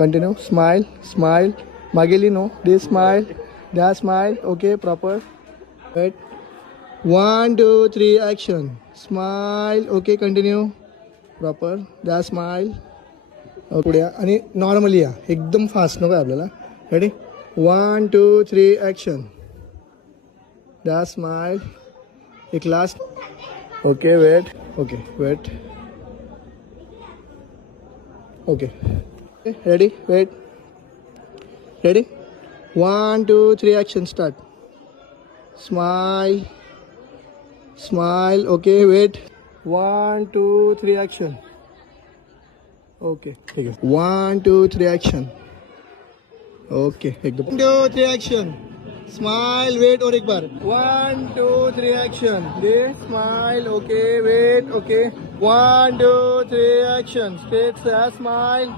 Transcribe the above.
Continue. Smile smile. मागेली नो. दे स्माइल. द्या smile. Okay proper. Wait. 1 2 3 action. Smile. Okay continue. Proper. द्या स्माइल. पुढे या आणि नॉर्मली या. एकदम फास्ट नको आहे आपल्याला. रेडी. 1 2 3 ॲक्शन. द्या स्माइल. एक last. Okay wait. Okay wait. Okay ready. Wait. Ready. 1 2 3 action start. Smile smile. Okay wait. 1 2 3 action. Okay ठीक आहे. 1 2 3 ॲक्शन. ओके एकदम. 1 2 3 ॲक्शन. स्माइल. वेट और एक बार. 1 2 3 ॲक्शन. दे smile. Okay wait. Okay 1 2 3 action. State smile.